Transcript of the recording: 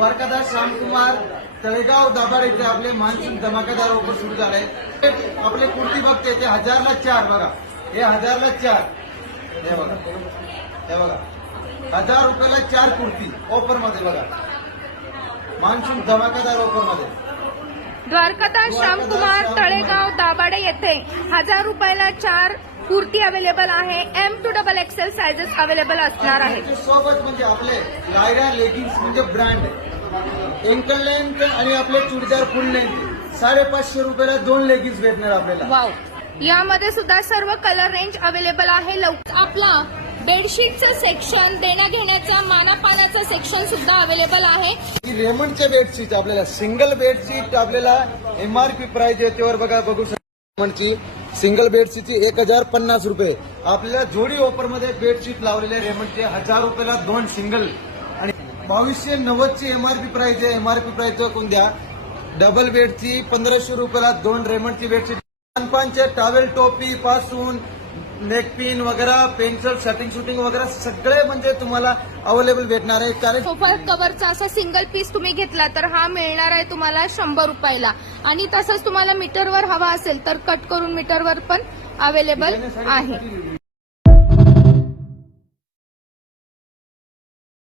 द्वारकादास श्यामकुमार तळेगाव दाभाड इथे आपले मान्सून धमाकेदार ऑफर सुरू झाले। आपले कुर्ती बघते ते 1000ला 4 बघा, हे 1000ला 4, हे बघा, हे बघा 1000 रुपयाला 4 कुर्ती ऑफर मध्ये बघा, मान्सून धमाकेदार ऑफर मध्ये। द्वारकादास श्यामकुमार तळेगाव दाभाडे येथे 1000 रुपयाला 4 कुर्ती अवेलेबल आहे। M2XXL साइजेस अवेलेबल असणार आहे। सोबत म्हणजे आपले लायरा लेगिंग्स म्हणजे ब्रँड एंकल लेंथ आणि आपले चुडीदार फुल लेंथ 550 रुपयाला 2 लेगिंग्स भेटणार आपल्याला। वाव, यामध्ये सुद्धा सर्व कलर रेंज अवेलेबल आहे। आपला बेडशीटचं सेक्शन, देण्या घेण्याचा मानापानाचं सेक्शन सुद्धा अवेलेबल आहे। रेमंडचे बेडशीट आपल्याला सिंगल बेडशीट आपल्याला MRP प्राइस याच्यावर बघा, बघू शकता। रेमंडची सिंगल बेडशीटची 1050 रुपये आपल्याला जोडी ऑफर मध्ये बेडशीट लावलेले रेमंडचे 1000 रुपयाला 2 सिंगल आणि 2290ची MRP प्राइस आहे। MRP प्राइस कोण द्या, डबल बेडची 1500 रुपयाला 2 रेमंडची बेडशीट, खानपानचे टॉवेल टोपी पासून नेकपिन वगैरे, पेन्सिल शटिंग शूटिंग वगैरे सगळे म्हणजे तुम्हाला अवेलेबल भेटणार आहे। सोफा कव्हरचा असा सिंगल पीस तुम्ही घेतला तर हा मिळणार आहे तुम्हाला 100 रुपयाला आणि तसंच तुम्हाला मीटरवर हवा असेल तर कट करून मीटरवर पण अवेलेबल आहे।